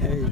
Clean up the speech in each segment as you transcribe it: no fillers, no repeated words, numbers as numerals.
Hey.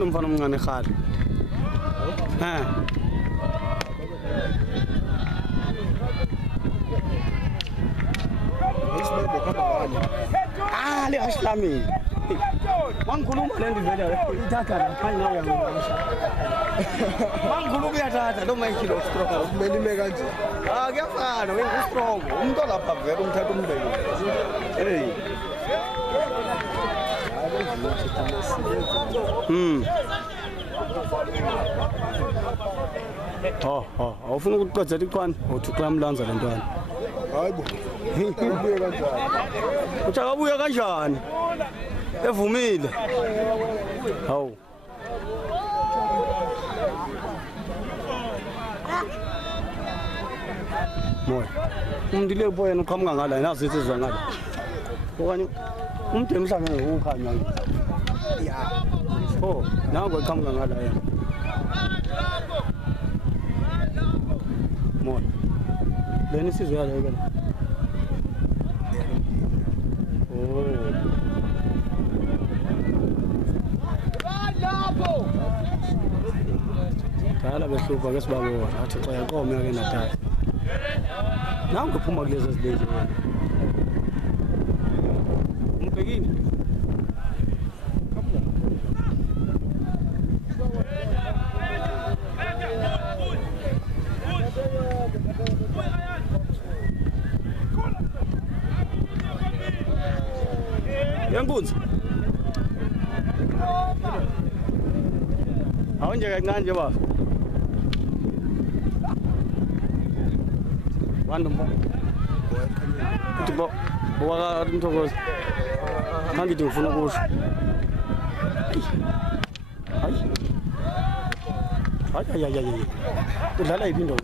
Umfana omncane ekhali le ashlamini mangikhuluma le nto vele ithatha lapha nawe uyangibasha mangikhuluma uyathatha lo mayikilo strong kumele ime kanje kuyafana wena strong umuntu lapha vele umthatha umbheke hey awufuna ukuqodzela iqwana uthi uyamlanza le ntwana hayibo ubuye kanjani uthi akabuye kanjani evumile hawu moya umuntu le boy yena uqhamuka ngala nazi insizwa ngala okanye umuntu emhlangene ukukhanya ya nango eqhamuka ngala yena moya lena insizwa yale yena Dala behlupha ke sibabona athi xa yaqoma yake nathatha nangu phuma kulezi zilezi wena umbhekini Yambunzi awunje kancane nje baba Wandumbo uthi bo waka Mthokozi mangithi ngifuna ukusho hayi udlala iphindo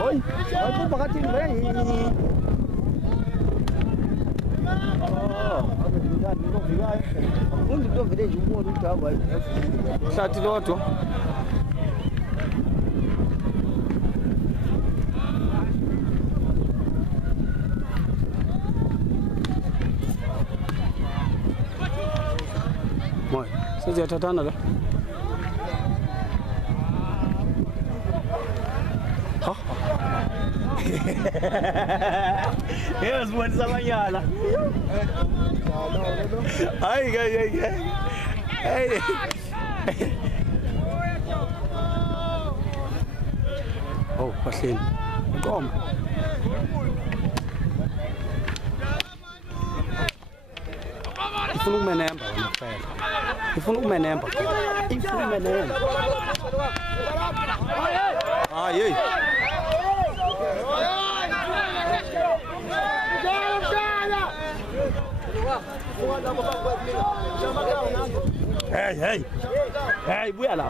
hoy ayuba kathi ngene umuntu lo vele nje ubona ukuthi hamba hlathi lodwa moya siziyathathana la Yes, what's up, Ayala? Hey. Oh, Pashin. Come. Ifuna ukumenemba wena kuphela. Ifuna ukumenemba. Hey. Hey, buya la.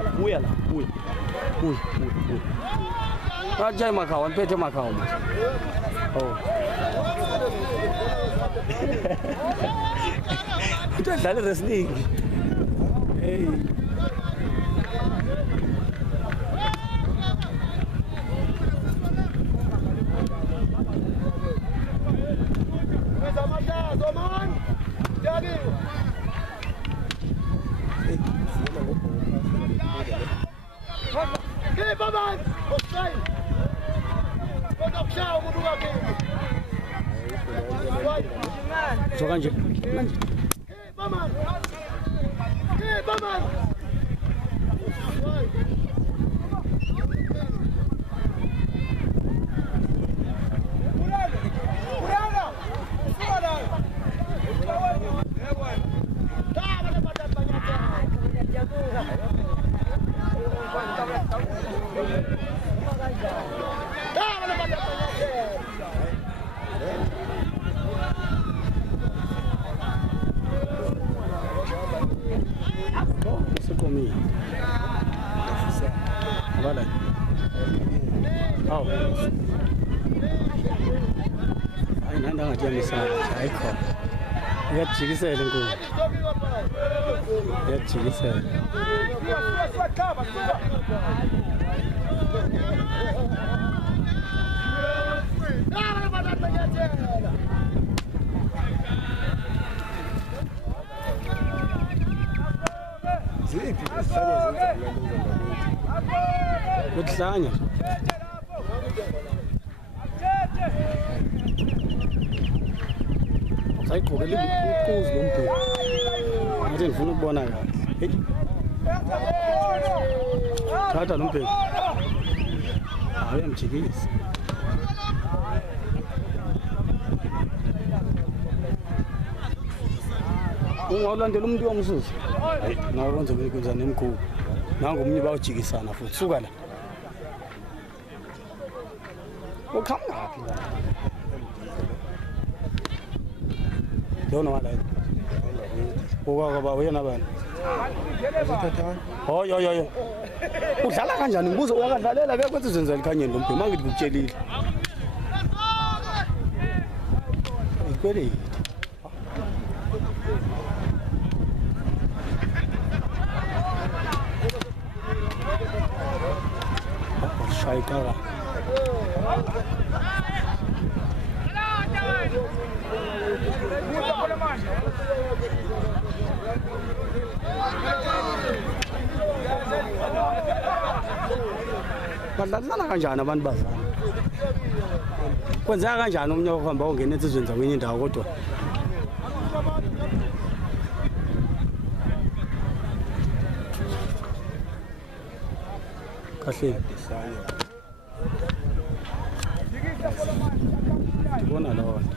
Ajay makhawa, mphethe makhawa. Oh. umuntu adlala wrestling. Hey. Hey, Baban! Offside! Kwabhaca umuntu wakhe. So kanje. Hey, Baban! Hey, Baban! Sekomi. Abala. Aw. Hayi nanda ngathi yamisana, ayikho. Uyajikisela inkulu. Uyajikisela. Kuhlanya. Sayigqokela ukuzi lombheki. Ngathi ngifuna ukubona kahle. Hey. Thatha lombheki. Hayi uyamjikisa. Ungawulandela umuntu womsuzi. Hayi, nawe kwenza ukwenza nemkhulu. Nangu umnye bawujikisana futhi suka la. Ukhamba ngaphi la? Yona wala. Ukwaba uyena bani? Oh yo. Udlala kanjani ngibuza uyakadlalela ke kwethi izenza likhanyeni lo mbheki mangithi ngikutshelile. Ikwele. Shaikara. Badlala kanjani abantu bazana? Kwenzeka kanjani umnye ohamba ongena ensizweni zakwenye indawo kodwa kahle ndibona loo nto.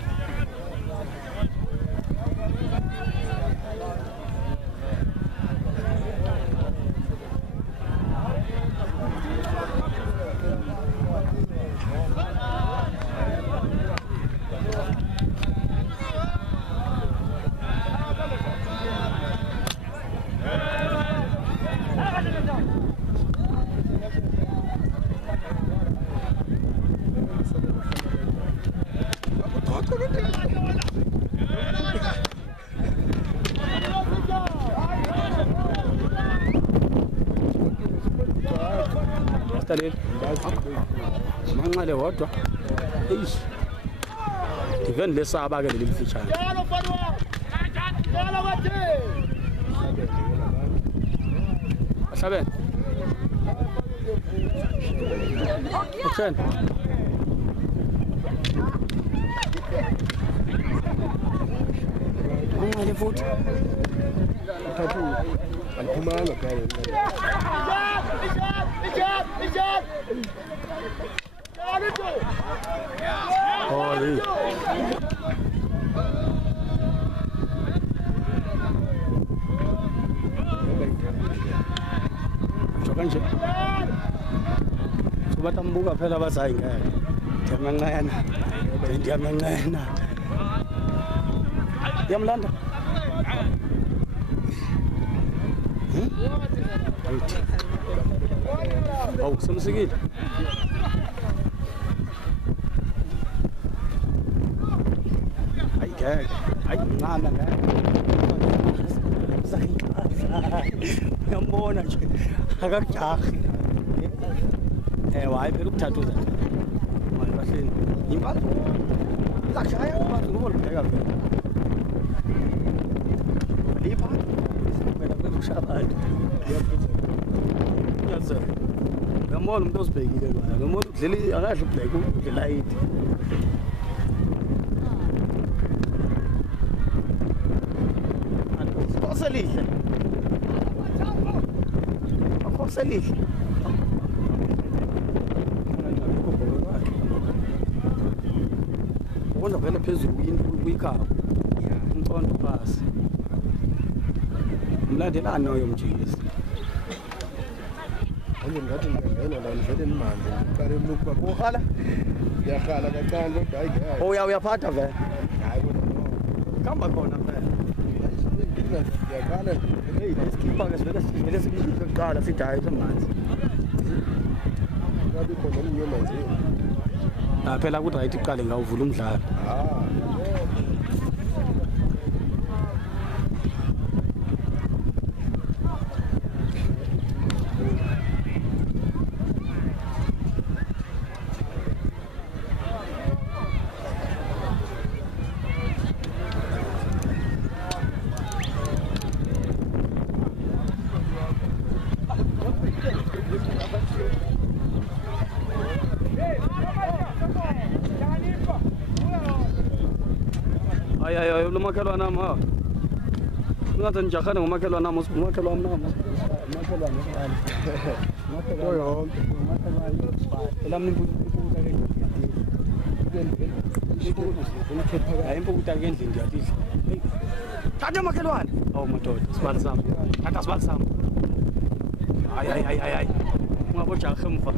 Talil manqale wodwa eish diveni lesaba ke lelifitshana ahlabene okay manqale futhi uthathu aliphumanga phela Holy. Kanje. Coba tambuka phela bazayi ngeke. Ndiyamnqena. Ndiyamnqena. Yamlanda. Oh, semsikile. Ay, ngeke. Ay, ncane ngeke. uyambona nje akakujahi hayi phela ukuthatha uza mali bahleni impala lashaya phansi ngoba libheka phela lipha phela kushaya abantu yazi uyambona umuntu osibhekile lwana uyambona udleli akadli ubheka udlela yidi Lihle. Akhosa lihle. Ubona vele phezulu kuyikhaba. Umqondo phasi. Umlandelani noyo mjikisi. Manje ngathi ngiyangena la ngivele nimanje ngiqale umlukhu wakho ohala. Ngiyakhala kancane kodwa hayi ngeke. Oh uyaphatha vele. Hayi kodwa no. Kamba khona vele. Ngiyakhala hey isikipha ke sivele sibihle kuqala sidayi semanzi. Ngabe khona umnyama nje. Phela kuthi right iqale ngawuvula umdlalo. Ay lo makhelwana ma. Ungathi nijahana ngomakhelwana nami umakhelwana nami. Makhelwana ngani? Makhelwana yonke. Makhelwana. Ela mina impukuta ke ngiyadila. Hayi impukuta ke endlini ngiyadila. Hey. Thatha makhelwana. Awu madoda, sibali sami. Thatha sibali sami. Hayi. Ungabojaha emva.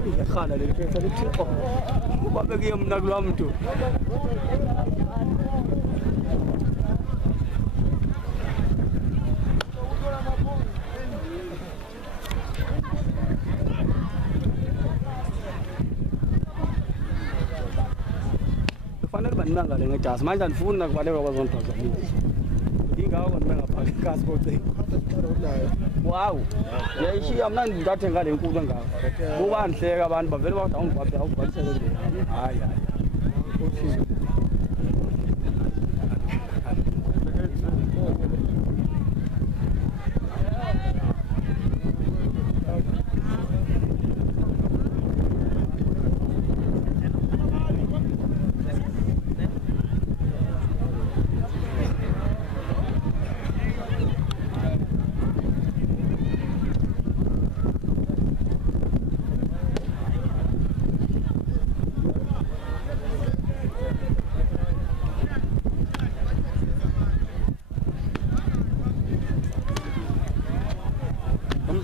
Iyakhala le phepha lithixo. Ubabeke mina kulwa muntu. Kufanele banibangale ngejasi manje andifuni nakubaleka kwazonibhazamisa. Ingakho nibengaphaki kasi kocingo. Wow. Yayishiya mna ngingathe ngale nkulu engaka. Kubanhleka abantu bavele bathi awubhalisele nje. Hayi.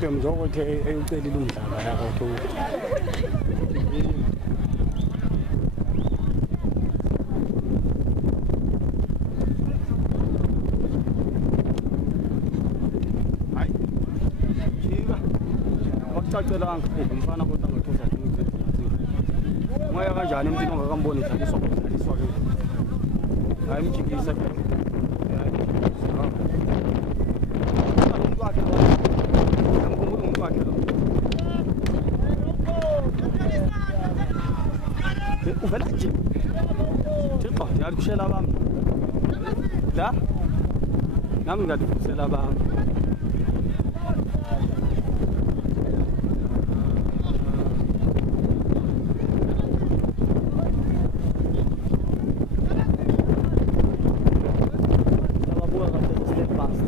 Mzokothi eyucelile umdlalo yakho thu. Hayi. Jika. Bakucacelanga umfana kodwa ngothoza ukuthi. Moya kanjani emntwini ongakamboni idlaliswa kodlaliswa ke. Hayi mjikisa ke. Uvela nje. Thixo, ngiyalikushela abami. La? Nami ngiyadufisela abami. Sababuka kahle step fast.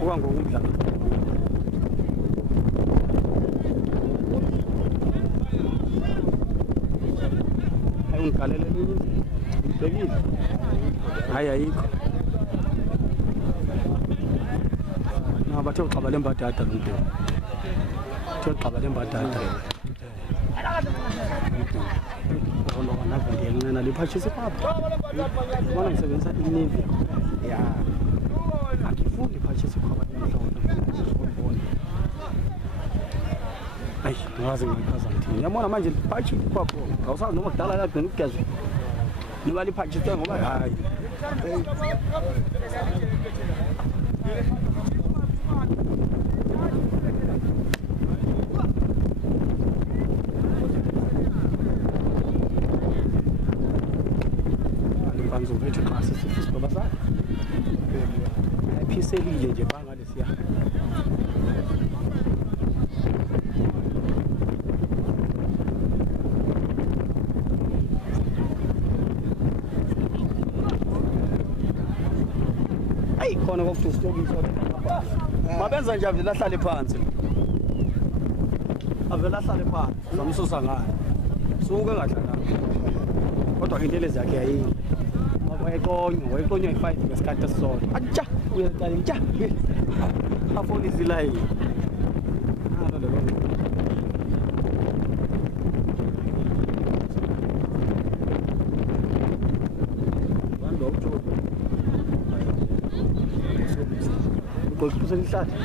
Buka ngokudlala. Ungikalele lini? Bekile. Hayi ayikho. Bathe uxaba lembadada lo mntu. Bathe uxaba lembadada. Ngoba nazo ngiyena liphashise papa. Ubona ngisebenzisa iNavy. Ya. Angifundi liphashise papa emhlophe. Ay, ngaze ngikhaza ngithini. Yabona manje liphashise papa. Awusazi noma kudala la gcina ukugezwa. nibaliphatshise ngoba hayi alipanzo vethu xa sisifisa baba sakhe ayiphiselile nje bangalesiya ayi khona kokudustokisa mabenza nje avela ahlale phansi avela ahlale phansi zamsusa ngayo suke ngahlala kodwa ke into lezi yakhe yayini wayeqonywa i-5 ngesikhathi esisodwa atsha uyaqala ntsha afona izilayini nalo lelo bantu awuthole uqoqisa inhlahla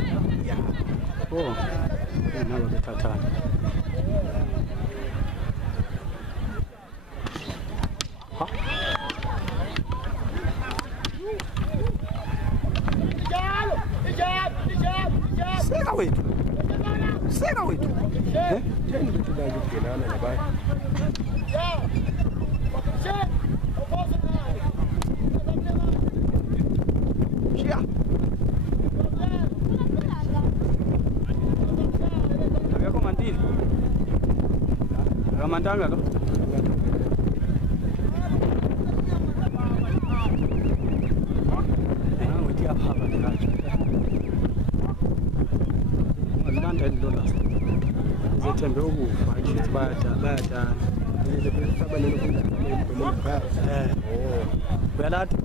oh nalo bethathana ha Seka wethu. Theni ukuthi la kugelana nabantu. Shia. Akekho mantili. Akamantanga lo. Ngothi aphaka ngathi. $100 zethembe ukufa nje bayadala Sabalelo kulo uyalata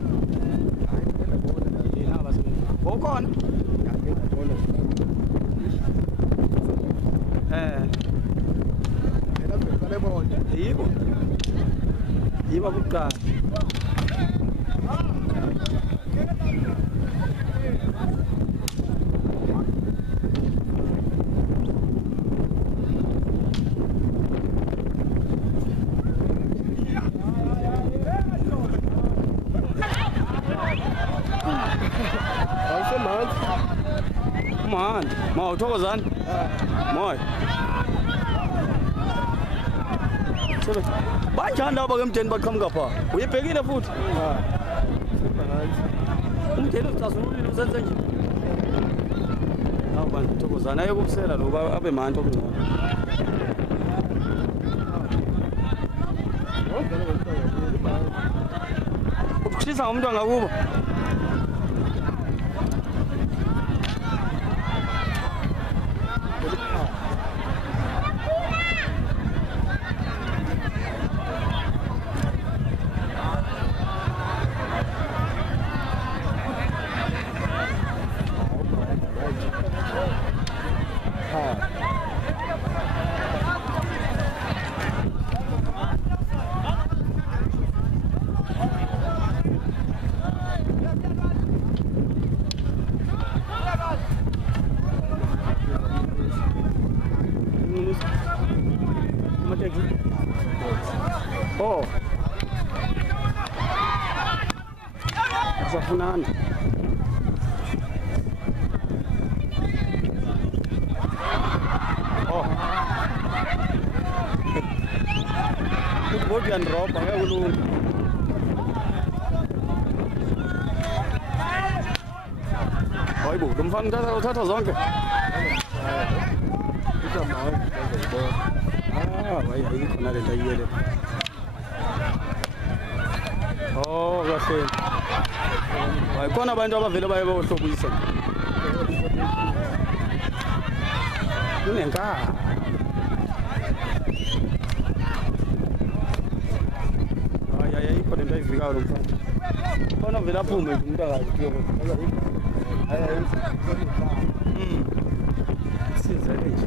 yena abasebenzi ukhona yibo kuqala Man, mau thokozani. Moy. Sebe. Banjani laba ke emtsheni baqhamuka pha? Uyibhekile futhi? Umtsheni ucasulile usenze nje. Hawu bantu thokozani ayokusela lo abe manje okungcono. Ukushisa umuntu angakuba. Oh. Zafunana. Oh. Bodi androba ngeke kulunga. Hayibo, lo mfana uthatha zonke. Hayi khona le ndayiyele. Oh, kahle. Hayi khona abantu abavele baye bohlobisa. Kunenkani. Hayi khona into ayivikayo lo mfana. Khona vele aphume umuntu akazi kuyo. Hayi. Siza nje.